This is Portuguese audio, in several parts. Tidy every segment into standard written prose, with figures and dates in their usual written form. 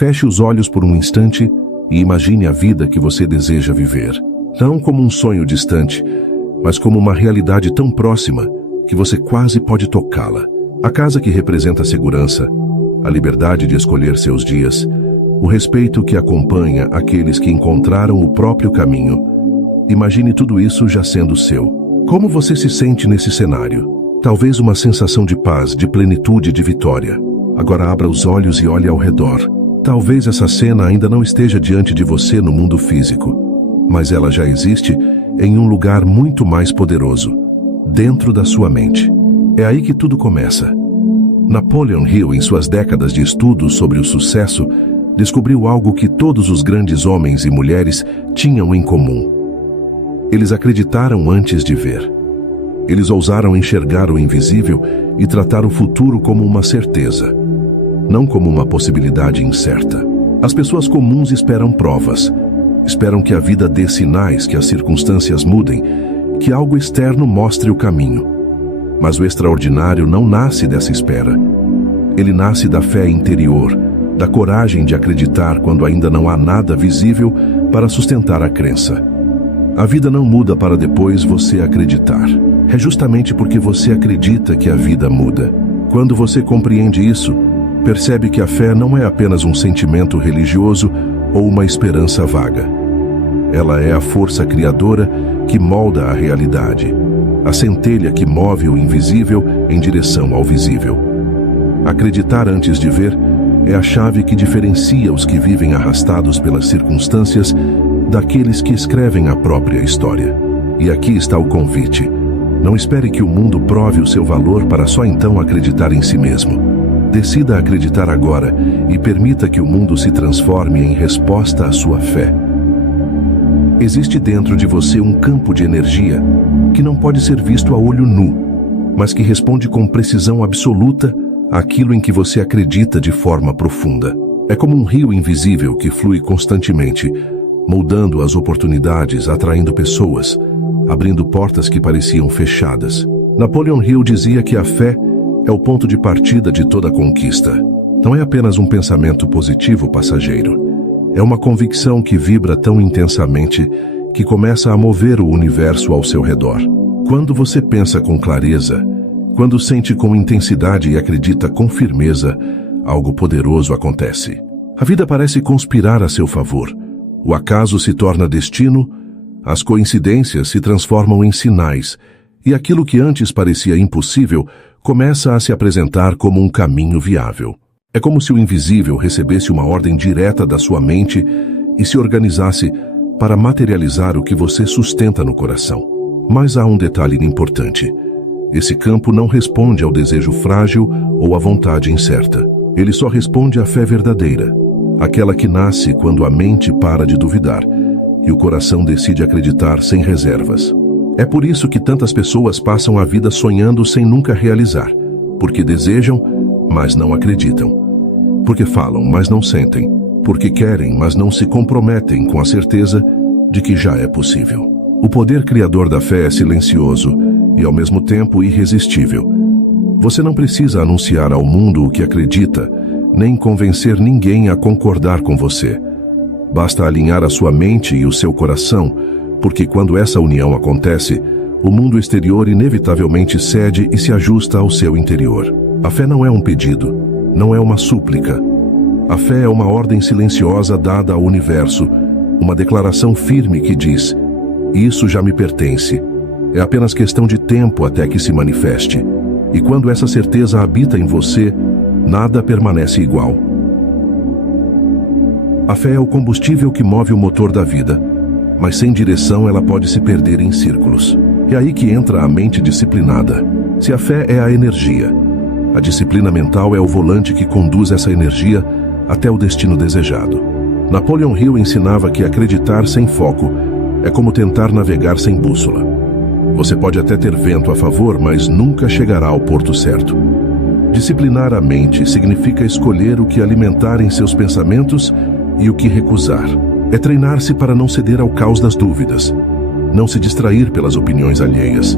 Feche os olhos por um instante e imagine a vida que você deseja viver. Não como um sonho distante, mas como uma realidade tão próxima que você quase pode tocá-la. A casa que representa a segurança, a liberdade de escolher seus dias, o respeito que acompanha aqueles que encontraram o próprio caminho. Imagine tudo isso já sendo seu. Como você se sente nesse cenário? Talvez uma sensação de paz, de plenitude, de vitória. Agora abra os olhos e olhe ao redor. Talvez essa cena ainda não esteja diante de você no mundo físico, mas ela já existe em um lugar muito mais poderoso, dentro da sua mente. É aí que tudo começa. Napoleon Hill, em suas décadas de estudos sobre o sucesso, descobriu algo que todos os grandes homens e mulheres tinham em comum. Eles acreditaram antes de ver. Eles ousaram enxergar o invisível e tratar o futuro como uma certeza, não como uma possibilidade incerta. As pessoas comuns esperam provas, esperam que a vida dê sinais, que as circunstâncias mudem, que algo externo mostre o caminho. Mas o extraordinário não nasce dessa espera. Ele nasce da fé interior, da coragem de acreditar quando ainda não há nada visível para sustentar a crença. A vida não muda para depois você acreditar. É justamente porque você acredita que a vida muda. Quando você compreende isso, percebe que a fé não é apenas um sentimento religioso ou uma esperança vaga. Ela é a força criadora que molda a realidade, a centelha que move o invisível em direção ao visível. Acreditar antes de ver é a chave que diferencia os que vivem arrastados pelas circunstâncias daqueles que escrevem a própria história. E aqui está o convite. Não espere que o mundo prove o seu valor para só então acreditar em si mesmo. Decida acreditar agora e permita que o mundo se transforme em resposta à sua fé. Existe dentro de você um campo de energia que não pode ser visto a olho nu, mas que responde com precisão absoluta àquilo em que você acredita de forma profunda. É como um rio invisível que flui constantemente, moldando as oportunidades, atraindo pessoas, abrindo portas que pareciam fechadas. Napoleon Hill dizia que a fé é o ponto de partida de toda conquista. Não é apenas um pensamento positivo passageiro. É uma convicção que vibra tão intensamente que começa a mover o universo ao seu redor. Quando você pensa com clareza, quando sente com intensidade e acredita com firmeza, algo poderoso acontece. A vida parece conspirar a seu favor. O acaso se torna destino, as coincidências se transformam em sinais, e aquilo que antes parecia impossível começa a se apresentar como um caminho viável. É como se o invisível recebesse uma ordem direta da sua mente e se organizasse para materializar o que você sustenta no coração. Mas há um detalhe importante. Esse campo não responde ao desejo frágil ou à vontade incerta. Ele só responde à fé verdadeira, aquela que nasce quando a mente para de duvidar e o coração decide acreditar sem reservas. É por isso que tantas pessoas passam a vida sonhando sem nunca realizar, porque desejam, mas não acreditam. Porque falam, mas não sentem. Porque querem, mas não se comprometem com a certeza de que já é possível. O poder criador da fé é silencioso e, ao mesmo tempo, irresistível. Você não precisa anunciar ao mundo o que acredita, nem convencer ninguém a concordar com você. Basta alinhar a sua mente e o seu coração, porque quando essa união acontece, o mundo exterior inevitavelmente cede e se ajusta ao seu interior. A fé não é um pedido, não é uma súplica. A fé é uma ordem silenciosa dada ao universo, uma declaração firme que diz: isso já me pertence. É apenas questão de tempo até que se manifeste. E quando essa certeza habita em você, nada permanece igual. A fé é o combustível que move o motor da vida, mas sem direção ela pode se perder em círculos. É aí que entra a mente disciplinada. Se a fé é a energia, a disciplina mental é o volante que conduz essa energia até o destino desejado. Napoleon Hill ensinava que acreditar sem foco é como tentar navegar sem bússola. Você pode até ter vento a favor, mas nunca chegará ao porto certo. Disciplinar a mente significa escolher o que alimentar em seus pensamentos e o que recusar. É treinar-se para não ceder ao caos das dúvidas, não se distrair pelas opiniões alheias,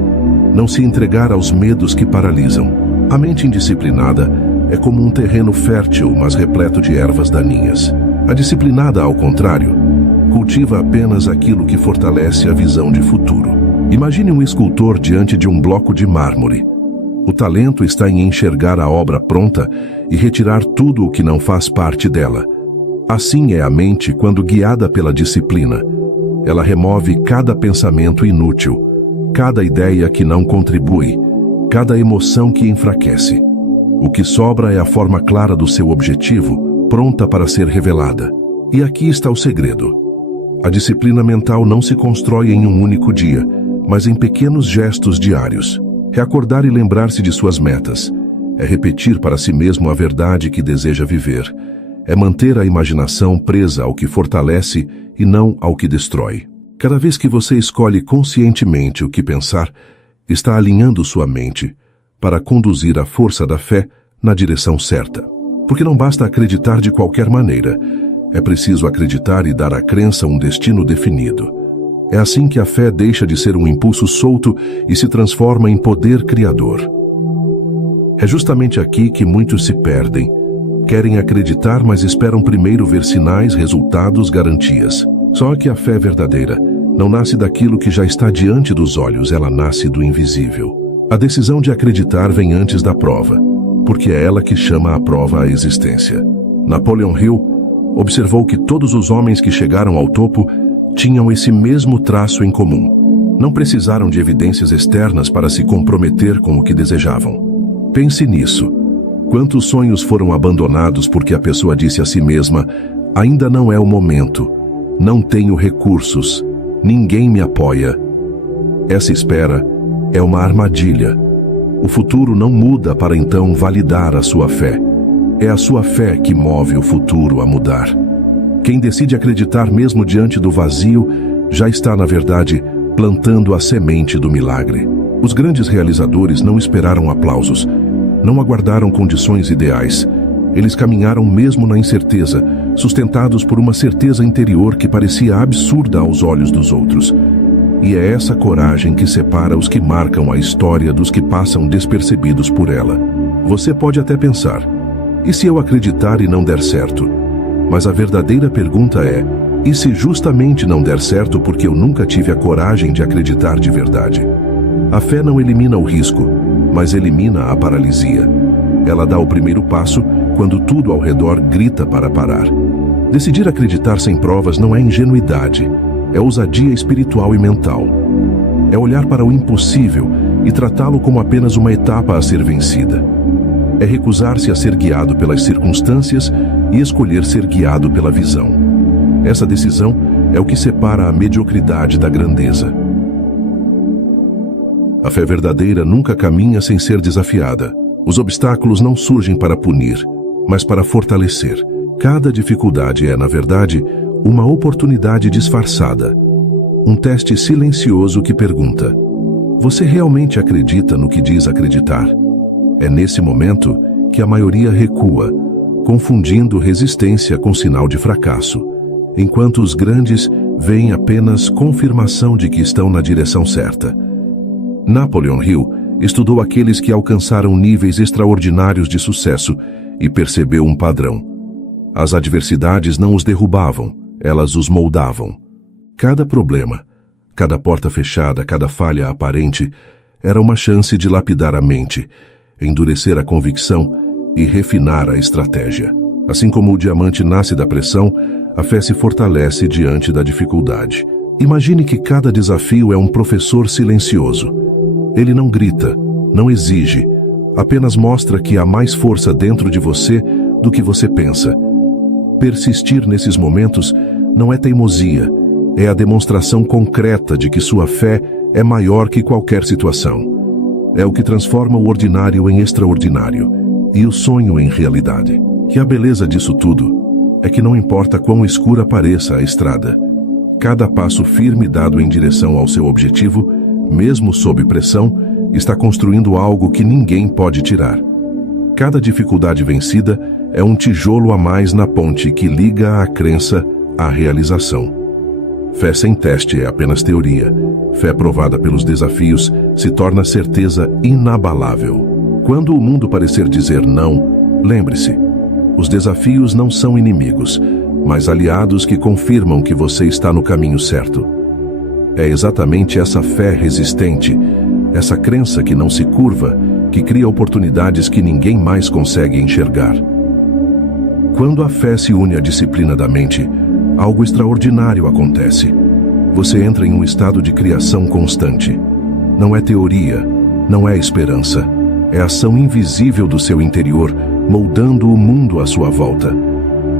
não se entregar aos medos que paralisam. A mente indisciplinada é como um terreno fértil, mas repleto de ervas daninhas. A disciplinada, ao contrário, cultiva apenas aquilo que fortalece a visão de futuro. Imagine um escultor diante de um bloco de mármore. O talento está em enxergar a obra pronta e retirar tudo o que não faz parte dela. Assim é a mente quando guiada pela disciplina. Ela remove cada pensamento inútil, cada ideia que não contribui, cada emoção que enfraquece. O que sobra é a forma clara do seu objetivo, pronta para ser revelada. E aqui está o segredo. A disciplina mental não se constrói em um único dia, mas em pequenos gestos diários. É acordar e lembrar-se de suas metas. É repetir para si mesmo a verdade que deseja viver. É manter a imaginação presa ao que fortalece e não ao que destrói. Cada vez que você escolhe conscientemente o que pensar, está alinhando sua mente para conduzir a força da fé na direção certa. Porque não basta acreditar de qualquer maneira. É preciso acreditar e dar à crença um destino definido. É assim que a fé deixa de ser um impulso solto e se transforma em poder criador. É justamente aqui que muitos se perdem. Querem acreditar, mas esperam primeiro ver sinais, resultados, garantias. Só que a fé verdadeira não nasce daquilo que já está diante dos olhos, ela nasce do invisível. A decisão de acreditar vem antes da prova, porque é ela que chama a prova à existência. Napoleon Hill observou que todos os homens que chegaram ao topo tinham esse mesmo traço em comum. Não precisaram de evidências externas para se comprometer com o que desejavam. Pense nisso. Quantos sonhos foram abandonados porque a pessoa disse a si mesma: ainda não é o momento, não tenho recursos, ninguém me apoia. Essa espera é uma armadilha. O futuro não muda para então validar a sua fé. É a sua fé que move o futuro a mudar. Quem decide acreditar mesmo diante do vazio, já está, na verdade, plantando a semente do milagre. Os grandes realizadores não esperaram aplausos, não aguardaram condições ideais. Eles caminharam mesmo na incerteza, sustentados por uma certeza interior que parecia absurda aos olhos dos outros. E é essa coragem que separa os que marcam a história dos que passam despercebidos por ela. Você pode até pensar: e se eu acreditar e não der certo? Mas a verdadeira pergunta é: e se justamente não der certo porque eu nunca tive a coragem de acreditar de verdade? A fé não elimina o risco, mas elimina a paralisia. Ela dá o primeiro passo quando tudo ao redor grita para parar. Decidir acreditar sem provas não é ingenuidade, é ousadia espiritual e mental. É olhar para o impossível e tratá-lo como apenas uma etapa a ser vencida. É recusar-se a ser guiado pelas circunstâncias e escolher ser guiado pela visão. Essa decisão é o que separa a mediocridade da grandeza. A fé verdadeira nunca caminha sem ser desafiada. Os obstáculos não surgem para punir, mas para fortalecer. Cada dificuldade é, na verdade, uma oportunidade disfarçada. Um teste silencioso que pergunta: você realmente acredita no que diz acreditar? É nesse momento que a maioria recua, confundindo resistência com sinal de fracasso, enquanto os grandes veem apenas confirmação de que estão na direção certa. Napoleon Hill estudou aqueles que alcançaram níveis extraordinários de sucesso e percebeu um padrão. As adversidades não os derrubavam, elas os moldavam. Cada problema, cada porta fechada, cada falha aparente, era uma chance de lapidar a mente, endurecer a convicção e refinar a estratégia. Assim como o diamante nasce da pressão, a fé se fortalece diante da dificuldade. Imagine que cada desafio é um professor silencioso. Ele não grita, não exige, apenas mostra que há mais força dentro de você do que você pensa. Persistir nesses momentos não é teimosia, é a demonstração concreta de que sua fé é maior que qualquer situação. É o que transforma o ordinário em extraordinário e o sonho em realidade. E a beleza disso tudo é que não importa quão escura pareça a estrada, cada passo firme dado em direção ao seu objetivo, mesmo sob pressão, está construindo algo que ninguém pode tirar. Cada dificuldade vencida é um tijolo a mais na ponte que liga a crença à realização. Fé sem teste é apenas teoria. Fé provada pelos desafios se torna certeza inabalável. Quando o mundo parecer dizer não, Lembre-se, os desafios não são inimigos, mas aliados que confirmam que você está no caminho certo. É exatamente essa fé resistente, essa crença que não se curva, que cria oportunidades que ninguém mais consegue enxergar. Quando a fé se une à disciplina da mente, algo extraordinário acontece. Você entra em um estado de criação constante. Não é teoria, não é esperança, é ação invisível do seu interior, moldando o mundo à sua volta.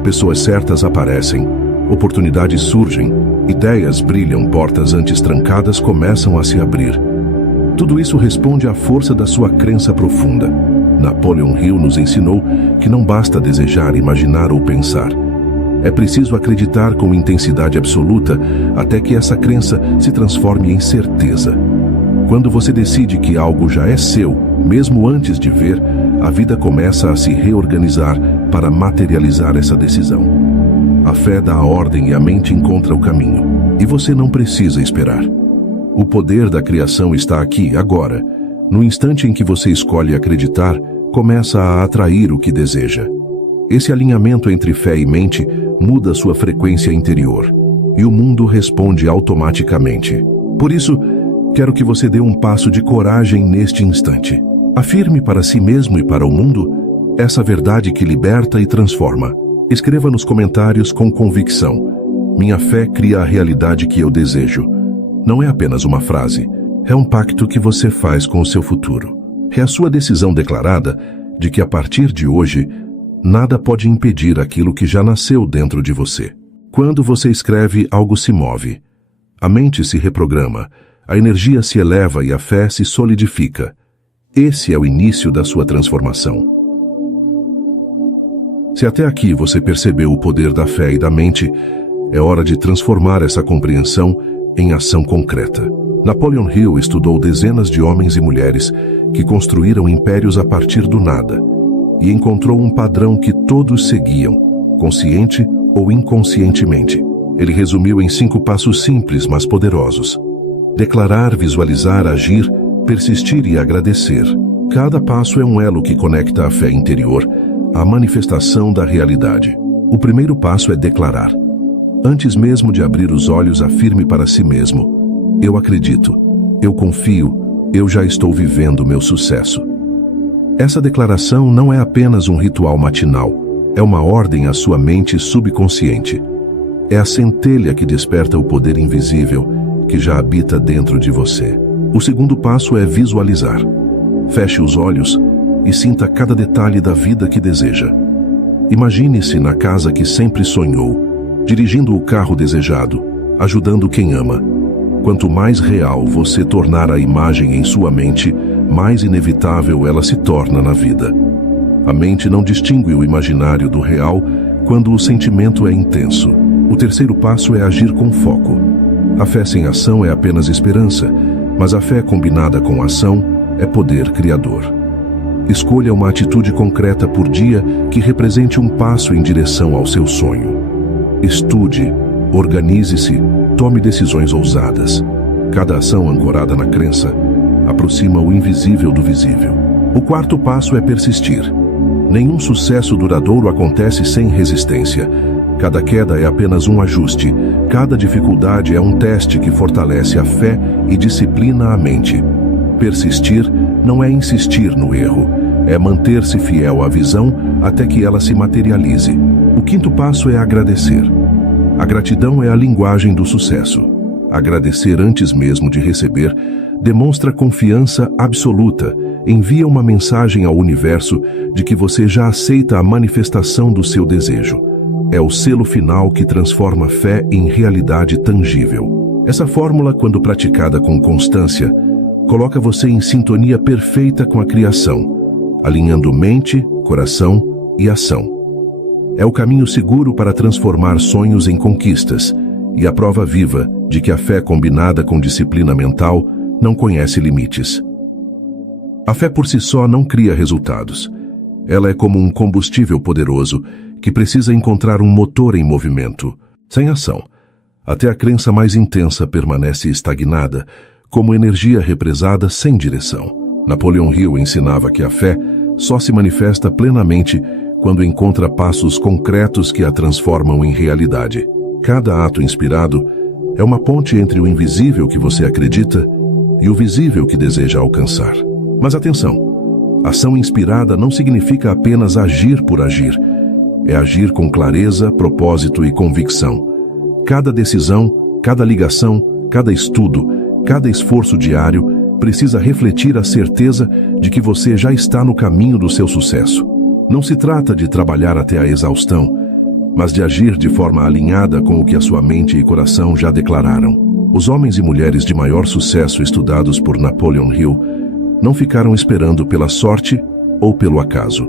Pessoas certas aparecem, oportunidades surgem, ideias brilham, portas antes trancadas começam a se abrir. Tudo isso responde à força da sua crença profunda. Napoleon Hill nos ensinou que não basta desejar, imaginar ou pensar. É preciso acreditar com intensidade absoluta até que essa crença se transforme em certeza. Quando você decide que algo já é seu, mesmo antes de ver, a vida começa a se reorganizar para materializar essa decisão. A fé dá a ordem e a mente encontra o caminho. E você não precisa esperar. O poder da criação está aqui, agora. No instante em que você escolhe acreditar, começa a atrair o que deseja. Esse alinhamento entre fé e mente muda sua frequência interior. E o mundo responde automaticamente. Por isso, quero que você dê um passo de coragem neste instante. Afirme para si mesmo e para o mundo essa verdade que liberta e transforma. Escreva nos comentários com convicção: minha fé cria a realidade que eu desejo. Não é apenas uma frase, é um pacto que você faz com o seu futuro. É a sua decisão declarada de que a partir de hoje, nada pode impedir aquilo que já nasceu dentro de você. Quando você escreve, algo se move. A mente se reprograma, a energia se eleva e a fé se solidifica. Esse é o início da sua transformação. Se até aqui você percebeu o poder da fé e da mente, é hora de transformar essa compreensão em ação concreta. Napoleon Hill estudou dezenas de homens e mulheres que construíram impérios a partir do nada e encontrou um padrão que todos seguiam, consciente ou inconscientemente. Ele resumiu em 5 passos simples, mas poderosos: declarar, visualizar, agir, persistir e agradecer. Cada passo é um elo que conecta a fé interior à manifestação da realidade. O primeiro passo é declarar. Antes mesmo de abrir os olhos, afirme para si mesmo: eu acredito, eu confio, eu já estou vivendo meu sucesso. Essa declaração não é apenas um ritual matinal, é uma ordem à sua mente subconsciente. É a centelha que desperta o poder invisível que já habita dentro de você. O segundo passo é visualizar. Feche os olhos e sinta cada detalhe da vida que deseja. Imagine-se na casa que sempre sonhou, dirigindo o carro desejado, ajudando quem ama. Quanto mais real você tornar a imagem em sua mente, mais inevitável ela se torna na vida. A mente não distingue o imaginário do real quando o sentimento é intenso. O terceiro passo é agir com foco. A fé sem ação é apenas esperança, mas a fé combinada com ação é poder criador. Escolha uma atitude concreta por dia que represente um passo em direção ao seu sonho. Estude, organize-se, tome decisões ousadas. Cada ação ancorada na crença aproxima o invisível do visível. O quarto passo é persistir. Nenhum sucesso duradouro acontece sem resistência. Cada queda é apenas um ajuste. Cada dificuldade é um teste que fortalece a fé e disciplina a mente. Persistir não é insistir no erro, é manter-se fiel à visão até que ela se materialize. O quinto passo é agradecer. A gratidão é a linguagem do sucesso. Agradecer antes mesmo de receber demonstra confiança absoluta, envia uma mensagem ao universo de que você já aceita a manifestação do seu desejo. É o selo final que transforma a fé em realidade tangível. Essa fórmula, quando praticada com constância, coloca você em sintonia perfeita com a criação, alinhando mente, coração e ação. É o caminho seguro para transformar sonhos em conquistas e a prova viva de que a fé combinada com disciplina mental não conhece limites. A fé por si só não cria resultados. Ela é como um combustível poderoso que precisa encontrar um motor em movimento. Sem ação, até a crença mais intensa permanece estagnada, como energia represada sem direção. Napoleon Hill ensinava que a fé só se manifesta plenamente quando encontra passos concretos que a transformam em realidade. Cada ato inspirado é uma ponte entre o invisível que você acredita e o visível que deseja alcançar. Mas atenção, ação inspirada não significa apenas agir por agir. É agir com clareza, propósito e convicção. Cada decisão, cada ligação, cada estudo, cada esforço diário precisa refletir a certeza de que você já está no caminho do seu sucesso. Não se trata de trabalhar até a exaustão, mas de agir de forma alinhada com o que a sua mente e coração já declararam. Os homens e mulheres de maior sucesso estudados por Napoleon Hill não ficaram esperando pela sorte ou pelo acaso.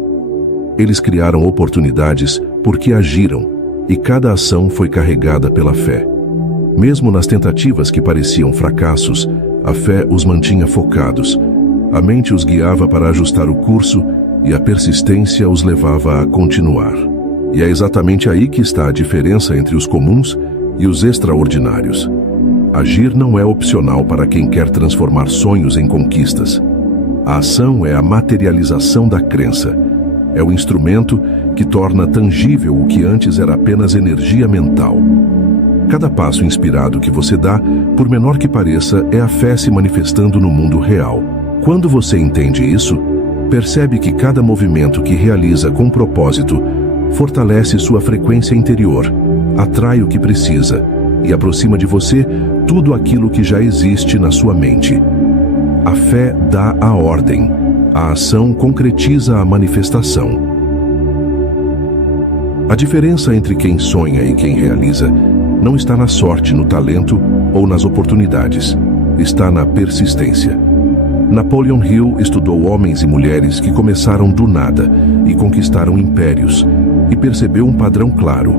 Eles criaram oportunidades porque agiram, e cada ação foi carregada pela fé. Mesmo nas tentativas que pareciam fracassos, a fé os mantinha focados. A mente os guiava para ajustar o curso e a persistência os levava a continuar. E é exatamente aí que está a diferença entre os comuns e os extraordinários. Agir não é opcional para quem quer transformar sonhos em conquistas. A ação é a materialização da crença. É o instrumento que torna tangível o que antes era apenas energia mental. Cada passo inspirado que você dá, por menor que pareça, é a fé se manifestando no mundo real. Quando você entende isso, percebe que cada movimento que realiza com propósito fortalece sua frequência interior, atrai o que precisa e aproxima de você tudo aquilo que já existe na sua mente. A fé dá a ordem, a ação concretiza a manifestação. A diferença entre quem sonha e quem realiza não está na sorte, no talento ou nas oportunidades. Está na persistência. Napoleon Hill estudou homens e mulheres que começaram do nada e conquistaram impérios, e percebeu um padrão claro.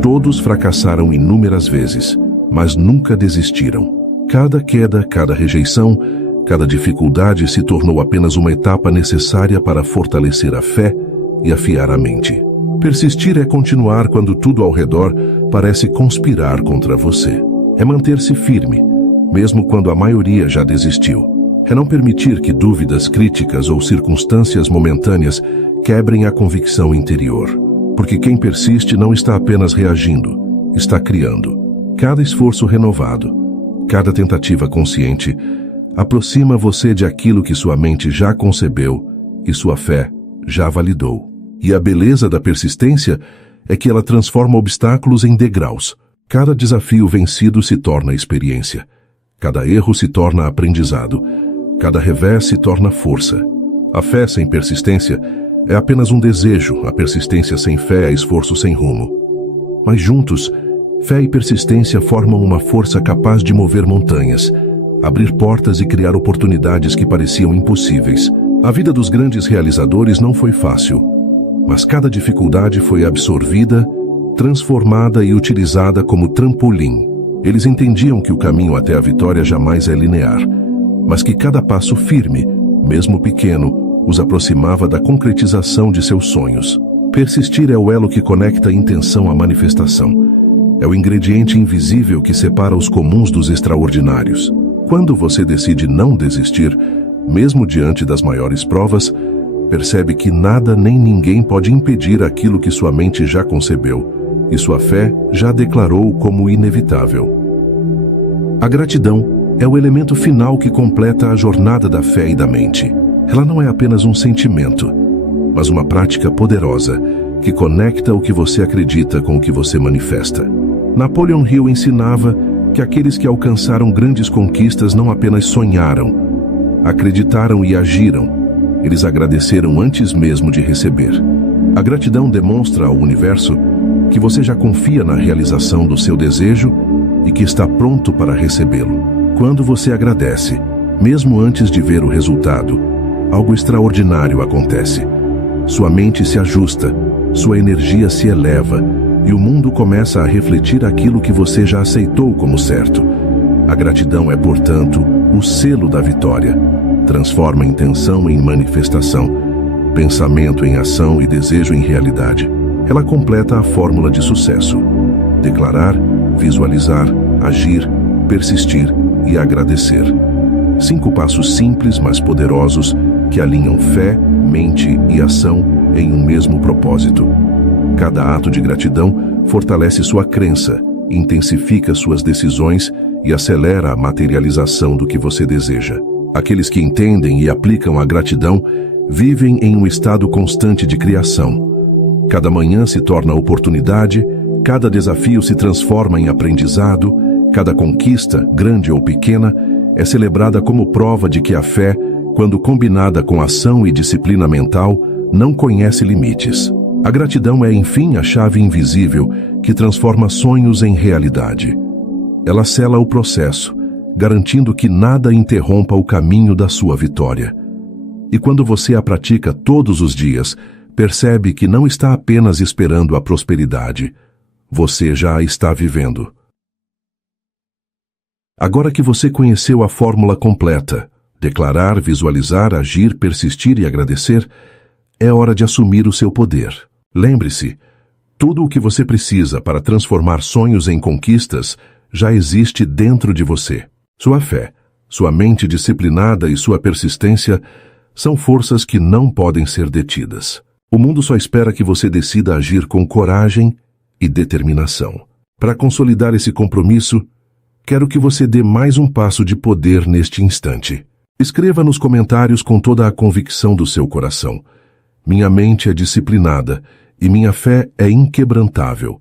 Todos fracassaram inúmeras vezes, mas nunca desistiram. Cada queda, cada rejeição, cada dificuldade se tornou apenas uma etapa necessária para fortalecer a fé e afiar a mente. Persistir é continuar quando tudo ao redor parece conspirar contra você. É manter-se firme, mesmo quando a maioria já desistiu. É não permitir que dúvidas, críticas ou circunstâncias momentâneas quebrem a convicção interior. Porque quem persiste não está apenas reagindo, está criando. Cada esforço renovado, cada tentativa consciente, aproxima você de aquilo que sua mente já concebeu e sua fé já validou. E a beleza da persistência é que ela transforma obstáculos em degraus. Cada desafio vencido se torna experiência. Cada erro se torna aprendizado. Cada revés se torna força. A fé sem persistência é apenas um desejo, a persistência sem fé é esforço sem rumo. Mas juntos, fé e persistência formam uma força capaz de mover montanhas, abrir portas e criar oportunidades que pareciam impossíveis. A vida dos grandes realizadores não foi fácil, mas cada dificuldade foi absorvida, transformada e utilizada como trampolim. Eles entendiam que o caminho até a vitória jamais é linear, mas que cada passo firme, mesmo pequeno, os aproximava da concretização de seus sonhos. Persistir é o elo que conecta a intenção à manifestação. É o ingrediente invisível que separa os comuns dos extraordinários. Quando você decide não desistir, mesmo diante das maiores provas, percebe que nada nem ninguém pode impedir aquilo que sua mente já concebeu e sua fé já declarou como inevitável. A gratidão é o elemento final que completa a jornada da fé e da mente. Ela não é apenas um sentimento, mas uma prática poderosa que conecta o que você acredita com o que você manifesta. Napoleon Hill ensinava que aqueles que alcançaram grandes conquistas não apenas sonharam, acreditaram e agiram. Eles agradeceram antes mesmo de receber. A gratidão demonstra ao universo que você já confia na realização do seu desejo e que está pronto para recebê-lo. Quando você agradece, mesmo antes de ver o resultado, algo extraordinário acontece. Sua mente se ajusta, sua energia se eleva e o mundo começa a refletir aquilo que você já aceitou como certo. A gratidão é, portanto, o selo da vitória. Transforma intenção em manifestação, pensamento em ação e desejo em realidade. Ela completa a fórmula de sucesso: declarar, visualizar, agir, persistir e agradecer. 5 passos simples, mas poderosos, que alinham fé, mente e ação em um mesmo propósito. Cada ato de gratidão fortalece sua crença, intensifica suas decisões e acelera a materialização do que você deseja. Aqueles que entendem e aplicam a gratidão vivem em um estado constante de criação. Cada manhã se torna oportunidade, cada desafio se transforma em aprendizado, cada conquista, grande ou pequena, é celebrada como prova de que a fé, quando combinada com ação e disciplina mental, não conhece limites. A gratidão é, enfim, a chave invisível que transforma sonhos em realidade. Ela sela o processo, garantindo que nada interrompa o caminho da sua vitória. E quando você a pratica todos os dias, percebe que não está apenas esperando a prosperidade, você já a está vivendo. Agora que você conheceu a fórmula completa, declarar, visualizar, agir, persistir e agradecer, é hora de assumir o seu poder. Lembre-se, tudo o que você precisa para transformar sonhos em conquistas já existe dentro de você. Sua fé, sua mente disciplinada e sua persistência são forças que não podem ser detidas. O mundo só espera que você decida agir com coragem e determinação. Para consolidar esse compromisso, quero que você dê mais um passo de poder neste instante. Escreva nos comentários com toda a convicção do seu coração. Minha mente é disciplinada e minha fé é inquebrantável.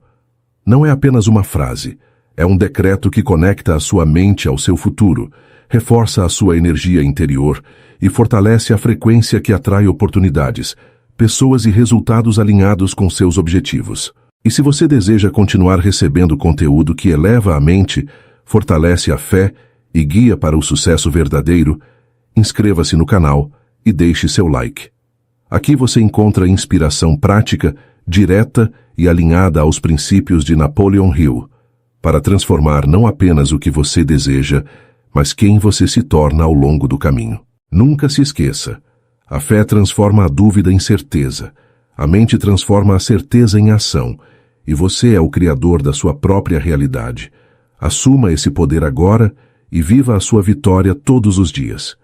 Não é apenas uma frase, é um decreto que conecta a sua mente ao seu futuro, reforça a sua energia interior e fortalece a frequência que atrai oportunidades, pessoas e resultados alinhados com seus objetivos. E se você deseja continuar recebendo conteúdo que eleva a mente, fortalece a fé e guia para o sucesso verdadeiro, inscreva-se no canal e deixe seu like. Aqui você encontra inspiração prática, direta e alinhada aos princípios de Napoleon Hill, para transformar não apenas o que você deseja, mas quem você se torna ao longo do caminho. Nunca se esqueça, a fé transforma a dúvida em certeza, a mente transforma a certeza em ação, e você é o criador da sua própria realidade. Assuma esse poder agora e viva a sua vitória todos os dias.